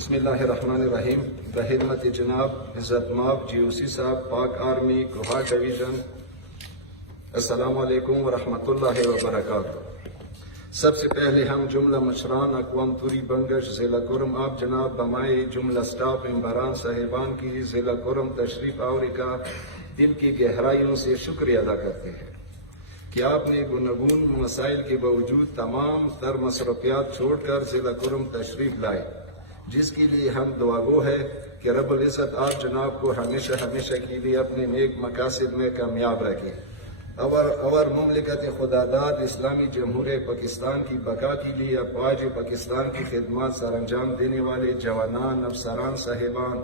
بسم اللہ الرحمن الرحیم. بخدمت جناب عزت ماب GOC صاحب پاک آرمی کوہا ڈویژن، السلام علیکم ورحمۃ اللہ وبرکاتہ. سب سے پہلے ہم جملہ مشران اقوام توری بنگش ضلع کرم آپ جناب بمائے جملہ سٹاف ممبران صاحبان کی ضلع کرم تشریف آوری کا دل کی گہرائیوں سے شکریہ ادا کرتے ہیں کہ آپ نے گوناگون مسائل کے باوجود تمام تر مصروفیات چھوڑ کر ضلع کرم تشریف لائے، جس کے لیے ہم دعاگو ہے کہ رب العزت آپ جناب کو ہمیشہ کے لیے اپنے نیک مقاصد میں کامیاب رکھے اور مملکت خداداد اسلامی جمہوریہ پاکستان کی بقا کے لیے افواج پاکستان کی خدمات سر انجام دینے والے جوانان، افسران صاحبان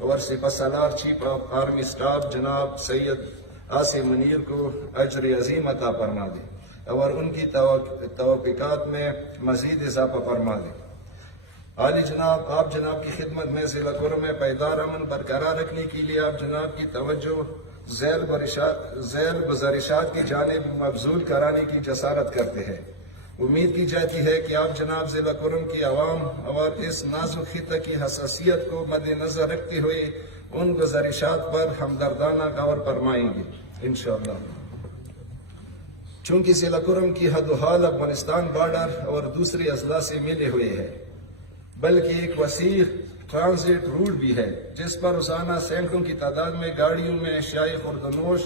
اور سپہ سالار چیف آف آرمی سٹاف جناب سید عاصم منیر کو اجر عظیم عطا فرما دے اور ان کی توفیقات میں مزید اضافہ فرما دے. عالی جناب، آپ جناب کی خدمت میں ضلع کرم میں پائیدار امن برقرار رکھنے کے لیے آپ جناب کی توجہ ذیل گزارشات کی جانب مبذول کرانے کی جسارت کرتے ہیں. امید کی جاتی ہے کہ آپ جناب ضلع کرم کی عوام اور اس نازک خطہ کی حساسیت کو مد نظر رکھتے ہوئے ان گزارشات پر ہمدردانہ غور فرمائیں گے انشاءاللہ. چونکہ ضلع کرم کی حد و حال افغانستان بارڈر اور دوسرے اضلاع سے ملے ہوئے ہے، بلکہ ایک وسیع ٹرانزٹ روٹ بھی ہے جس پر روزانہ سینکڑوں کی تعداد میں گاڑیوں میں اشیاء خوردنوش،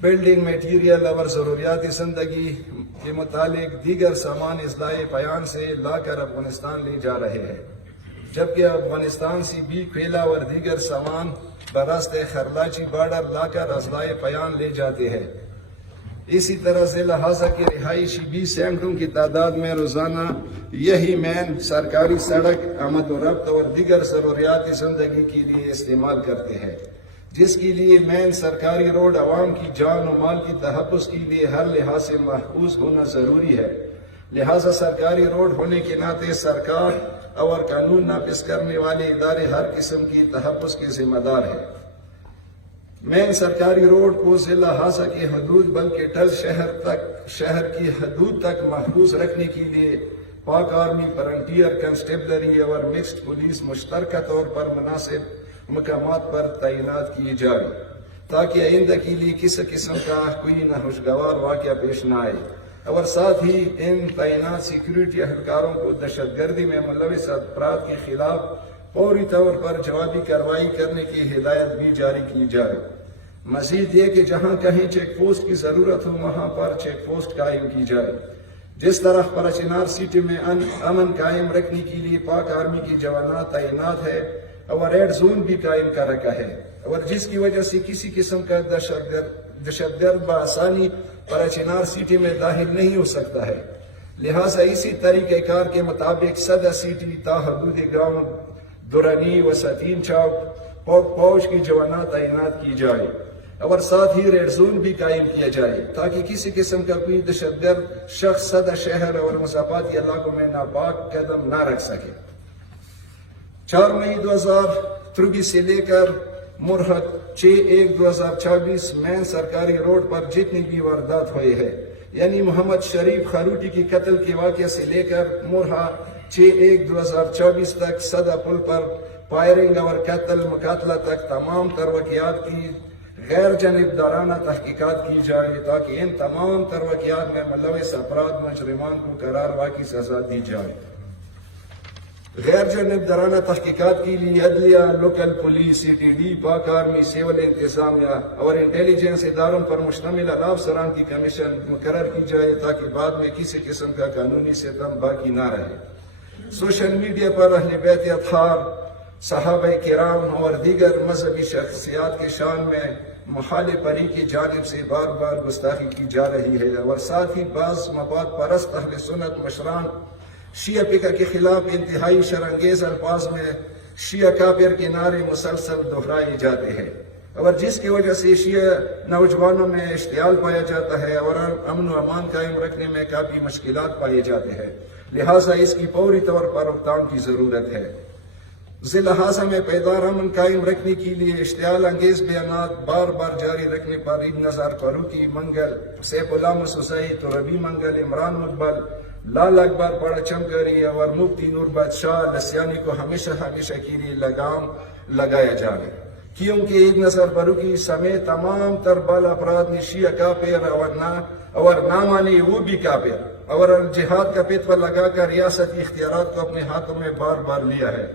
بلڈنگ میٹیریل اور ضروریات زندگی کے متعلق دیگر سامان اضلاع پیان سے لا کر افغانستان لے جا رہے ہیں، جبکہ افغانستان سے بھی کوئلہ اور دیگر سامان براست خرلاچی بارڈر لا کر اضلاع پیان لے جاتے ہیں. اسی طرح ضلع ہازہ کے رہائشی بھی سینکڑوں کی تعداد میں روزانہ یہی مین سرکاری سڑک آمد و رفت اور دیگر ضروریات زندگی کے لیے استعمال کرتے ہیں، جس کے لیے مین سرکاری روڈ عوام کی جان و مال کی تحفظ کے لیے ہر لحاظ سے محفوظ ہونا ضروری ہے. لہذا سرکاری روڈ ہونے کے ناطے سرکار اور قانون نافذ کرنے والے ادارے ہر قسم کی تحفظ کے ذمہ دار ہیں. مین سرکاری روڈ کو ضلع ہازہ کی حدود بلکہ ٹل شہر کی حدود تک محفوظ رکھنے کے لیے پاک آرمی، فرنٹیئر کنسٹیبلری اور مکسڈ پولیس مشترکہ طور پر مناسب مقامات پر تعینات کی جائے تاکہ آئندہ کے لیے کسی قسم کا کوئی ناخوشگوار واقعہ پیش نہ آئے، اور ساتھ ہی ان تعینات سیکیورٹی اہلکاروں کو دہشت گردی میں ملوث افراد کے خلاف فوری طور پر جوابی کارروائی کرنے کی ہدایت بھی جاری کی جائے. مزید یہ کہ جہاں کہیں چیک پوسٹ کی ضرورت ہو وہاں پر چیک پوسٹ قائم کی جائے. جس طرح پراچینار سٹی میں امن قائم رکھنے کے لیے پاک آرمی کی جوانات تعینات ہے اور ریڈ زون بھی قائم کر رکھا ہے، اور جس کی وجہ سے کسی قسم کا دہشت گرد بآسانی پراچینار سٹی میں داخل نہیں ہو سکتا ہے. لہٰذا اسی طریقہ کار کے مطابق صدر سٹی تا حدود گاؤں دورانی و ستین چوک فوج کی جوانات تعینات کی جائے اور ساتھ ہی ریڈ زون بھی قائم کیا جائے تاکہ کسی قسم کا کوئی دہشت گرد شخص صدر شہر اور مضافاتی علاقوں میں ناپاک قدم نہ رکھ سکے. 4 مئی 2023 سے لے کر مرحل 6/1/2024 مین سرکاری روڈ پر جتنی بھی واردات ہوئے ہیں، یعنی محمد شریف خاروٹی کی قتل کے واقعے سے لے کر مرحل 6/1/2024 تک صدا پل پر فائرنگ اور مقاتلہ تک تمام تر واقعات کی غیر جانبدارانہ تحقیقات کی جائے تاکہ ان تمام تر واقعات میں ملوث افراد مجرمان کو قرار واقعی سزا دی جائے. غیر جانبدارانہ تحقیقات کے لیے عدلیہ، لوکل پولیس، CTD، پاک آرمی، سول انتظامیہ اور انٹیلیجنس اداروں پر مشتمل اعلیٰ افسران کی کمیشن مقرر کی جائے تاکہ بعد میں کسی قسم کا قانونی ستم باقی نہ رہے. سوشل میڈیا پر اہل بیت اطہار، صحابہ کرام اور دیگر مذہبی شخصیات کے شان میں مخالف پری کی جانب سے بار بار گستاخی کی جا رہی ہے، اور ساتھ ہی بعض مفاد پرست اہل سنت مشران شیعہ فقہ کے خلاف انتہائی شرانگیز الفاظ میں شیعہ کافر کے نعرے مسلسل دہرائے جاتے ہیں، اور جس کی وجہ سے شیعہ نوجوانوں میں اشتعال پایا جاتا ہے اور امن و امان قائم رکھنے میں کافی مشکلات پائے جاتے ہیں. لہٰذا اس کی فوری طور پر روک کی ضرورت ہے. ضلع ہازہ میں پائیدار امن قائم رکھنے کے لیے اشتعال انگیز بیانات بار بار جاری رکھنے پر عید نظار فاروقی منگل، سیف اللہ مسوسئی، تربی منگل، عمران مقبل، لال اکبر پرچم کری اور مفتی نور بادشاہ لسیانی کو ہمیشہ ہمیشہ کے لیے لگام لگایا جائے، کیونکہ ایک نظر بروکی سمیت تمام تر بال افراد نے شیعہ کافر اور نہ مانے وہ بھی کافر اور جہاد کا پیتوا لگا کر ریاستی اختیارات کو اپنے ہاتھوں میں بار بار لیا ہے۔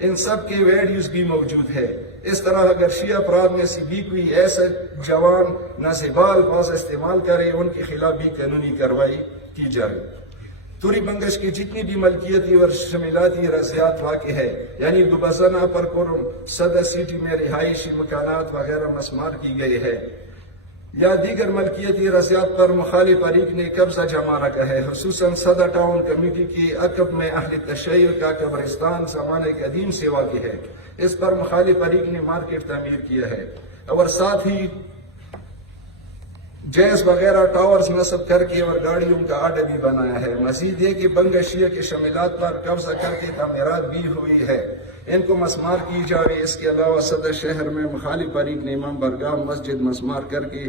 ان سب کے ویڈیوز بھی موجود ہے۔ اس طرح اگر شیعہ افراد میں سے بھی کوئی ایسا جوان نازیبا الفاظ استعمال کرے، ان کے خلاف بھی قانونی کارروائی کی جائے۔ توری بنگش کی جتنی بھی ملکیتی اور شمیلاتی رضیات واقع ہے، یعنی دوبازنہ پر قرم صدر سٹی میں رہائشی مکانات وغیرہ مسمار کی گئی ہے، یا دیگر ملکیتی رضیات پر مخالف فریق نے قبضہ جما رکھا ہے، خصوصاً صدر ٹاؤن کمیٹی کی عقب میں اہل تشیع کا قبرستان زمانے قدیم سے واقع ہے، اس پر مخالف فریق نے مارکیٹ تعمیر کیا ہے اور ساتھ ہی جیز وغیرہ ٹاورز نصب کر کے اور گاڑیوں کا اڈا بھی بنایا ہے۔ مزید یہ کہ بنگش شیعہ کے شمیلات پر قبضہ کر کے تعمیرات بھی ہوئی ہے، ان کو مسمار کی جائے۔ اس کے علاوہ صدر شہر میں مخالف فریق نے امام برگاہ مسجد مسمار کر کے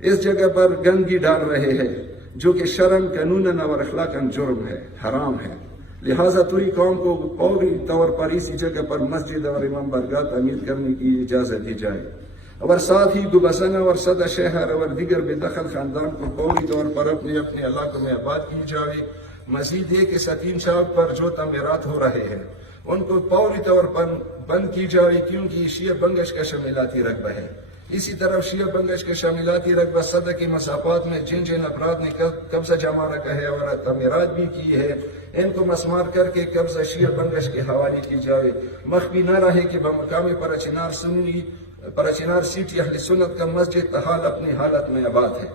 اس جگہ پر گندگی ڈال رہے ہیں، جو کہ شرعاً قانوناً اور اخلاقاً جرم ہے، حرام ہے۔ لہٰذا توری قوم کو فوری طور پر اسی جگہ پر مسجد اور امام برگاہ تعمیر کرنے کی اجازت دی جائے، اور ساتھ ہی دوبازنہ اور صدر شہر اور دیگر بے دخل خاندان کو فوری طور پر اپنے اپنے علاقوں میں آباد کی جائے۔ مزید یہ کہ ستیم چوک پر جو تعمیرات ہو رہے ہیں ان کو فوری طور پر بند کی جائے، کیونکہ یہ شیعہ بنگش کا شمیلاتی رقبہ ہے۔ اسی طرف شیعہ بنگش کے شمیلاتی رقبہ صدر کے مسافات میں جن جن افراد نے قبضہ جما رکھا ہے اور تعمیرات بھی کی ہے، ان کو مسمار کر کے قبضہ شیعہ بنگش کے حوالے کی جائے۔ مخفی نہ رہے کہ بمقام پرچنار سٹی اہل سنت کا مسجد تحال اپنی حالت میں آباد ہے۔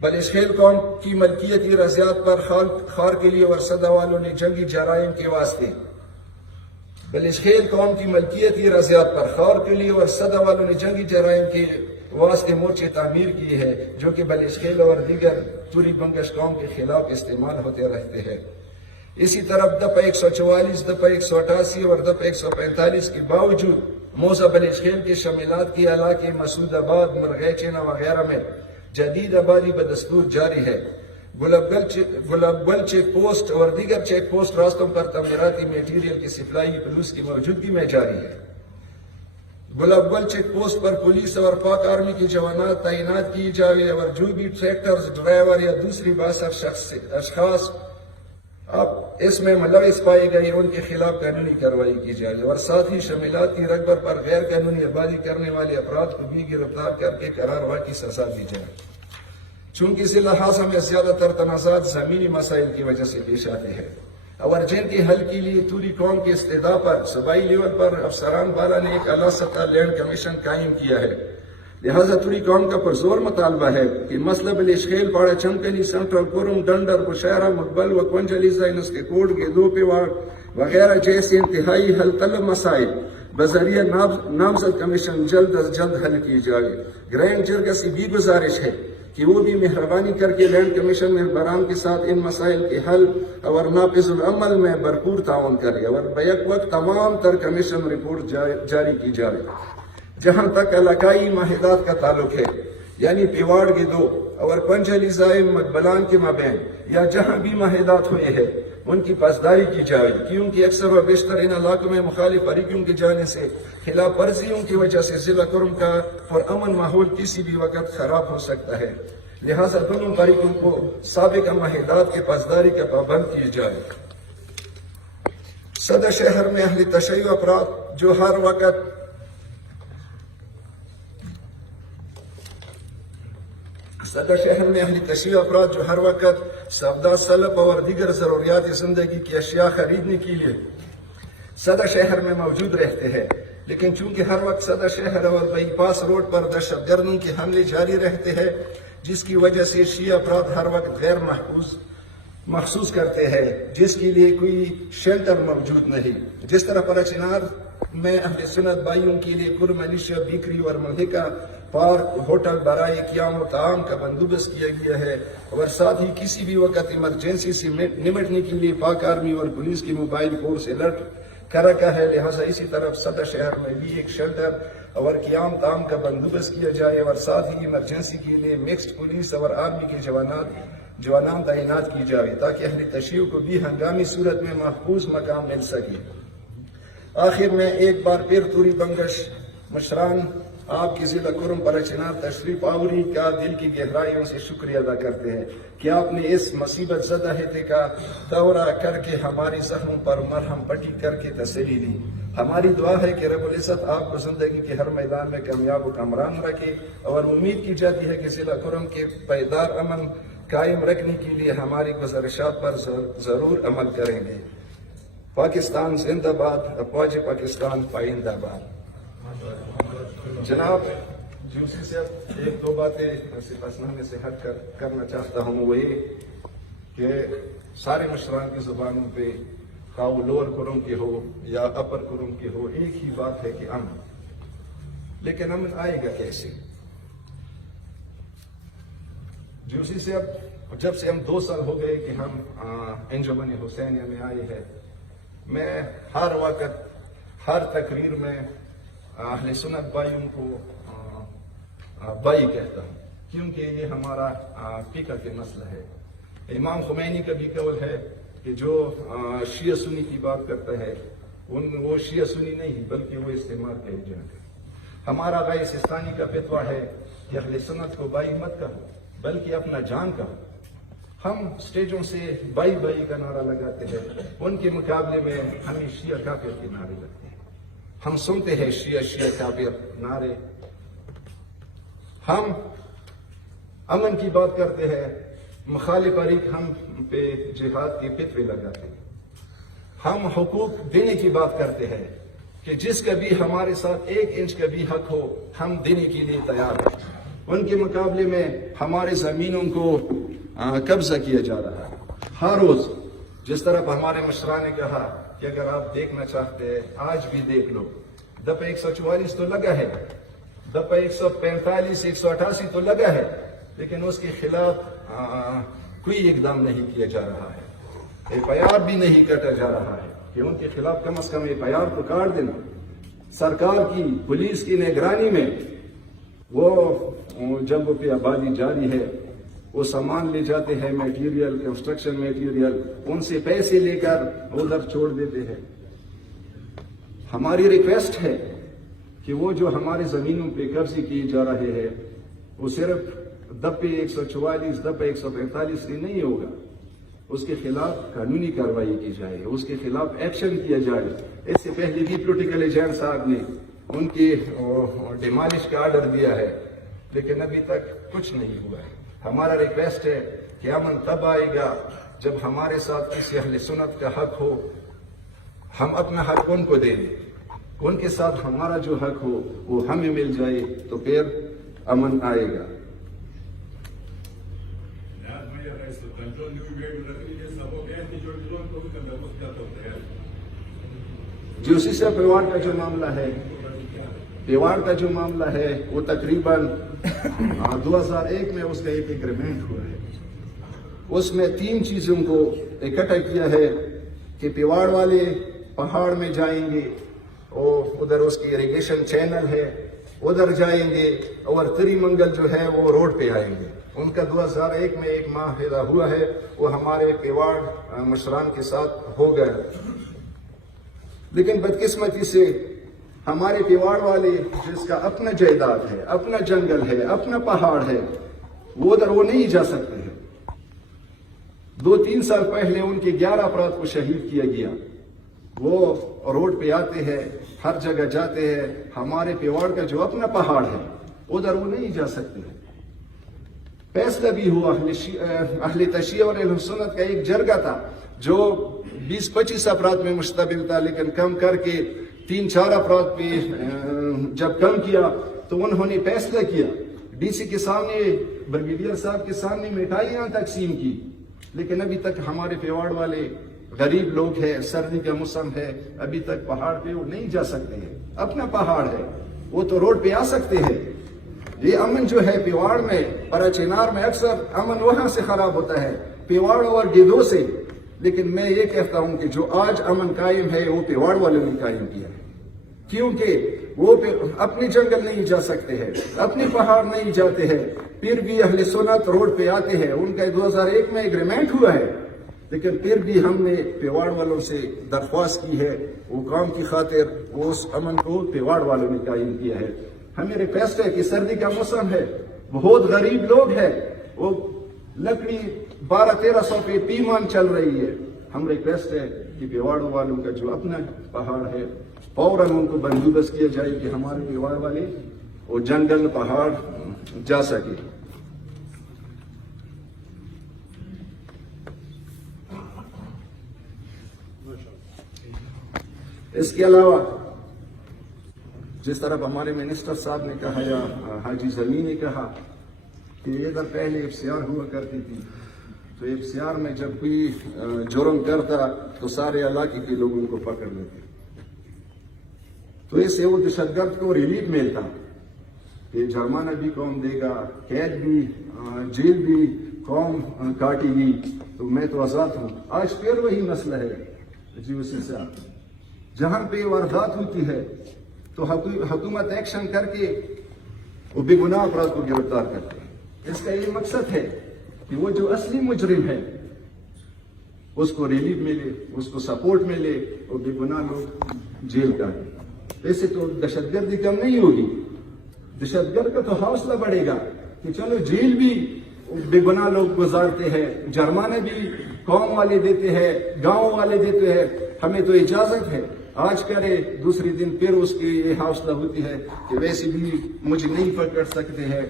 بلشخیل قوم کی ملکیتی رضیات پر خار کے لیے اور صدر والوں نے جنگی جرائم کے واسطے بلشخیل قوم کی ملکیتی رضیات پر خار کے لیے اور صدر والوں نے جنگی جرائم کے واسطے مورچے تعمیر کیے ہیں، جو کہ بلشخیل اور دیگر توری بنگش قوم کے خلاف استعمال ہوتے رہتے ہیں۔ اسی طرف دفعہ 144، دفعہ 188 اور دفعہ 145 کے باوجود موضع بلشخیل کے شمیلات کے علاقے مسعود آباد، مرغے چینہ وغیرہ میں جدید آبادی بدستور جاری ہے۔ گلاب گل چیک پوسٹ اور دیگر چیک پوسٹ راستوں پر تعمیراتی میٹیریل کی سپلائی پولیس کی موجودگی میں جاری ہے۔ گلاب گل چیک پوسٹ پر پولیس اور پاک آرمی کی جوانات تعینات کی جائے اور جو بھی ٹریکٹر ڈرائیور یا دوسری بااثر اشخاص اب اس میں ملوث پائے گئے ان کے خلاف قانونی کارروائی کی جائے، اور ساتھ ہی شمیلات کی رغبت پر غیر قانونی آبادی کرنے والے افراد کو بھی گرفتار کر کے قرار کی سزا دی جائے۔ چونکہ ضلع ہاسا میں زیادہ تر تنازعات زمینی مسائل کی وجہ سے پیش آتے ہیں، اور جن کے حل کے لیے توری قوم کے استدعاء پر صوبائی لیول پر افسران والا نے ایک اعلیٰ سطح لینڈ کمیشن قائم کیا ہے۔ لہذا توری قوم کا پرزور مطالبہ ہے کہ مسئلہ بلشخیل، پاڑا چمکنی، سنٹرل کورم، ڈنڈر، بشیرہ، مقبل و کنجلی زینس کے کوٹ، گیدو پیواڑ وغیرہ جیسے انتہائی حل طلب مسائل بذریعہ نامزد کمیشن جلد از جلد حل کی جائے۔ گرینڈ جرگہ سے بھی گزارش ہے کہ وہ بھی مہربانی کر کے لینڈ کمیشن ممبران کے ساتھ ان مسائل کے حل اور نافذ العمل میں بھرپور تعاون کرے اور بیک وقت تمام تر کمیشن رپورٹ جاری کی جائے۔ جہاں تک علاقائی معاہدات کا تعلق ہے، یعنی پیواڑ کے دو اور پنجلی زائم مقبلان کے مابین یا جہاں بھی معاہدات ہوئے ہیں ان کی پاسداری کی جائے، کیونکہ اکثر و بیشتر ان علاقوں میں مخالف فریقوں کی جانے سے خلاف ورزیوں کی وجہ سے ضلع کرم کا پرامن ماحول کسی بھی وقت خراب ہو سکتا ہے۔ لہذا دونوں فریقوں کو سابقہ معاہدات کے پاسداری کا پابند کی جائے۔ صدر شہر میں اہل تشیع افراد جو ہر وقت سودا، سلب اور دیگر ضروریات زندگی کی اشیاء خریدنے کے لیے صدر شہر میں موجود رہتے ہیں، لیکن چونکہ ہر وقت صدر شہر اور بائی پاس روڈ پر دہشت گردی کے حملے جاری رہتے ہیں، جس کی وجہ سے شیعہ افراد ہر وقت غیر محسوس کرتے ہیں، جس کے لیے کوئی شیلٹر موجود نہیں۔ جس طرح پرچنار میں اہل سنت بھائیوں کے لیے پرمنشیہ بیکری اور ملحقہ پارک، ہوٹل برائے قیام و طعام کا بندوبست کیا گیا ہے، اور ساتھ ہی کسی بھی وقت ایمرجنسی سے نمٹنے کے لیے پاک آرمی اور پولیس کی موبائل فورس الرٹ کر رکھا ہے۔ لہٰذا اسی طرف صدر شہر میں بھی ایک شیلٹر اور قیام طعام کا بندوبست کیا جائے، اور ساتھ ہی ایمرجنسی کے لیے مکسڈ پولیس اور آرمی کے جوانات جوانان تعینات کی جاوے تاکہ اہل تشیع کو بھی ہنگامی صورت میں محفوظ مقام مل سکے۔ آخر میں ایک بار پھر توری بنگش مشران آپ کی ضلع کرم پرچنار تشریف آوری کا دل کی گہرائیوں سے شکریہ ادا کرتے ہیں کہ آپ نے اس مصیبت زدہ خطے کا دورہ کر کے ہماری زخموں پر مرہم پٹی کر کے تسلی دی۔ ہماری دعا ہے کہ رب العزت آپ کو زندگی کے ہر میدان میں کامیاب و کامران رکھے، اور امید کی جاتی ہے کہ ضلع کرم کے پائیدار امن قائم رکھنے کے لیے ہماری گزارشات پر ضرور عمل کریں گے۔ پاکستان زندہ باد، افواج پاکستان پائندہ باد۔ جناب جوسی سے ایک دو باتیں سپاسنامے سے ہٹ کر کرنا چاہتا ہوں، وہ یہ کہ سارے مشران کی زبانوں پہ خواہ وہ لوور کرم کے ہو یا اپر کرم کے ہو، ایک ہی بات ہے کہ امن، لیکن امن آئے گا کیسے؟ جوسی سے اب جب سے ہم 2 سال ہو گئے کہ ہم انجمن حسینیہ میں آئے ہیں، میں ہر وقت ہر تقریر میں اہل سنت بھائیوں کو بھائی کہتا ہوں، کیونکہ یہ ہمارا فقہ کے مسئلہ ہے۔ امام خمینی کا بھی قول ہے کہ جو شیعہ سنی کی بات کرتا ہے وہ شیعہ سنی نہیں بلکہ وہ استعمار کا ایجنٹ ہے۔ ہمارا غیر سستانی کا فتویٰ ہے کہ اہل سنت کو بھائی مت کہو بلکہ اپنا جان کہو۔ ہم سٹیجوں سے بھائی بھائی کا نعرہ لگاتے ہیں، ان کے مقابلے میں ہمیں شیعہ کافر کے نعرے لگتے ہیں۔ ہم سنتے ہیں شیعہ شیعہ کافر نعرے، ہم امن کی بات کرتے ہیں، مخالف فریق ہم پہ جہاد کے فتوے لگاتے ہیں۔ ہم حقوق دینے کی بات کرتے ہیں کہ جس کا بھی ہمارے ساتھ 1 انچ کا بھی حق ہو ہم دینے کے لیے تیار ہیں۔ ان کے مقابلے میں ہمارے زمینوں کو قبضہ کیا جا رہا ہے۔ ہر روز جس طرح ہمارے مشران نے کہا کہ اگر آپ دیکھنا چاہتے ہیں آج بھی دیکھ لو، دفعہ 144 تو لگا ہے، دفعہ 145 188 تو لگا ہے، لیکن اس کے خلاف کوئی اقدام نہیں کیا جا رہا ہے، FIR بھی نہیں کاٹا جا رہا ہے کہ ان کے خلاف کم از کم FIR کو کاٹ دینا۔ سرکار کی پولیس کی نگرانی میں وہ جنگوں پہ آبادی جاری ہے، وہ سامان لے جاتے ہیں، میٹیریل، کنسٹرکشن میٹیریل، ان سے پیسے لے کر ادھر چھوڑ دیتے ہیں۔ ہماری ریکویسٹ ہے کہ وہ جو ہمارے زمینوں پہ قبضے کیے جا رہے ہیں وہ صرف دفعہ 144 دفعہ 145 سے نہیں ہوگا، اس کے خلاف قانونی کارروائی کی جائے، اس کے خلاف ایکشن کیا جائے۔ اس سے پہلے بھی پولیٹیکل ایجنٹ صاحب نے ان کی ڈیمالش کا آرڈر دیا ہے، لیکن ابھی تک کچھ نہیں ہوا ہے۔ ہمارا ریکویسٹ ہے کہ امن تب آئے گا جب ہمارے ساتھ کسی اہل سنت کا حق ہو، ہم اپنا حق ان کو دیں، ان کے ساتھ ہمارا جو حق ہو وہ ہمیں مل جائے تو پھر امن آئے گا۔ جوسی سے پیواڑ کا جو معاملہ ہے، پیواڑ کا جو معاملہ ہے وہ تقریباً 2001 میں اس کا ایک ایگریمنٹ ہوا ہے۔ اس میں 3 چیزوں کو اکٹھا کیا ہے کہ پیواڑ والے پہاڑ میں جائیں گے اور ادھر اس کی اریگیشن چینل ہے، ادھر جائیں گے، اور تری منگل جو ہے وہ روڈ پہ آئیں گے۔ ان کا 2001 میں 1 معاہدہ ہوا ہے، وہ ہمارے پیواڑ مشران کے ساتھ ہو گیا، لیکن بدقسمتی سے ہمارے پیواڑ والے جس کا اپنا جائیداد ہے، اپنا جنگل ہے، اپنا پہاڑ ہے، وہ ادھر وہ نہیں جا سکتے ہیں۔ 2-3 سال پہلے ان کے 11 افراد کو شہید کیا گیا۔ وہ روڈ پہ آتے ہیں، ہر جگہ جاتے ہیں، ہمارے پیواڑ کا جو اپنا پہاڑ ہے ادھر وہ نہیں جا سکتے ہیں۔ فیصلہ بھی ہوا، اہل تشیع اور اہل سنت کا ایک جرگہ تھا جو 20-25 افراد میں مشتمل تھا، لیکن کم کر کے 3-4 افراد پہ جب کم کیا تو انہوں نے فیصلہ کیا، DC کے سامنے، بریگیڈیئر صاحب کے سامنے مٹھائیاں تقسیم کی، لیکن ابھی تک ہمارے پیواڑ والے غریب لوگ ہیں، سردی کا موسم ہے، ابھی تک پہاڑ پہ وہ نہیں جا سکتے ہیں۔ اپنا پہاڑ ہے، وہ تو روڈ پہ آ سکتے ہیں۔ یہ امن جو ہے پیواڑ میں، پراچینار میں اکثر امن وہاں سے خراب ہوتا ہے، پیواڑ اور گدھوں سے، لیکن میں یہ کہتا ہوں کہ جو آج امن قائم ہے وہ پیواڑ والوں نے قائم کیا ہے، کیونکہ وہ اپنے جنگل نہیں جا سکتے ہیں، اپنے پہاڑ نہیں جاتے ہیں، پھر بھی اہل سنت روڈ پہ آتے ہیں. ان کا 2001 میں ایگریمنٹ ہوا ہے, لیکن پھر بھی ہم نے پیواڑ والوں سے درخواست کی ہے, وہ کام کی خاطر اس امن کو پیواڑ والوں نے قائم کیا ہے. ہمیں ریکویسٹ ہے کہ سردی کا موسم ہے, بہت غریب لوگ ہیں, وہ لکڑی 1200-1300 پہ پیمان چل رہی ہے. ہم ریکویسٹ ہے کہ پیواڑ والوں کا جو اپنا پہاڑ ہے فوراً ان کو بندوبست کیا جائے کہ ہمارے پیواڑ والے وہ جنگل پہاڑ جا سکے. اس کے علاوہ جس طرح ہمارے منسٹر صاحب نے کہا یا حاجی زمین نے کہا کہ ادھر پہلے FCR ہوا کرتی تھی, تو FCR میں جب کوئی جرم کرتا تو سارے علاقے کے لوگوں کو پکڑ لیتے, تو اس سے وہ دہشت گرد کو ریلیف ملتا کہ جرمانہ بھی قوم دے گا, قید بھی, جیل بھی قوم کاٹے گی, تو میں تو آزاد ہوں. آج پھر وہی مسئلہ ہے جی اسی صاحب, جہاں پہ واردات ہوتی ہے تو حکومت ایکشن کر کے وہ بے گناہ افراد کو گرفتار کرتے ہیں. اس کا یہ مقصد ہے کہ وہ جو اصلی مجرم ہے اس کو ریلیف ملے, اس کو سپورٹ ملے, اور بے گناہ لوگ جیل کا. ایسے تو دہشت گردی کم نہیں ہوگی, دہشت گرد کا تو حوصلہ بڑھے گا کہ چلو جیل بھی بے گناہ لوگ گزارتے ہیں, جرمانے بھی قوم والے دیتے ہیں, گاؤں والے دیتے ہیں, ہمیں تو اجازت ہے, آج کرے دوسری دن پھر اس کی یہ حوصلہ ہوتی ہے کہ ویسے بھی مجھے نہیں پکڑ سکتے ہیں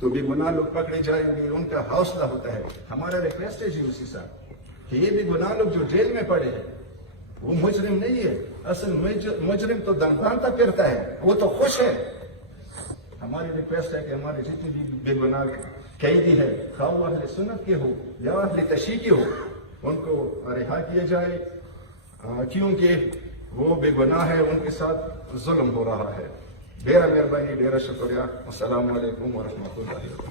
تو بے گناہ لوگ پکڑے جائیں گے, ان کا حوصلہ ہوتا ہے. ہمارا ریکویسٹ ہے جی اسی صاحب کہ یہ بے گناہ لوگ جو جیل میں پڑے ہیں وہ مجرم نہیں ہے, اصل مجرم تو دنپانتا پھرتا ہے, وہ تو خوش ہے. ہماری ریکویسٹ ہے کہ ہمارے جتنے بھی بے گناہ قیدی ہے, خواہ وہ اہل سنت کے ہو یا اہل تشیع کے ہو, ان کو رہا کیا جائے, کیونکہ وہ بے گناہ ہے, ان کے ساتھ ظلم ہو رہا ہے. ڈیرہ مہربانی, ڈیرہ شکریہ. السلام علیکم ورحمۃ اللہ وبرکاتہ.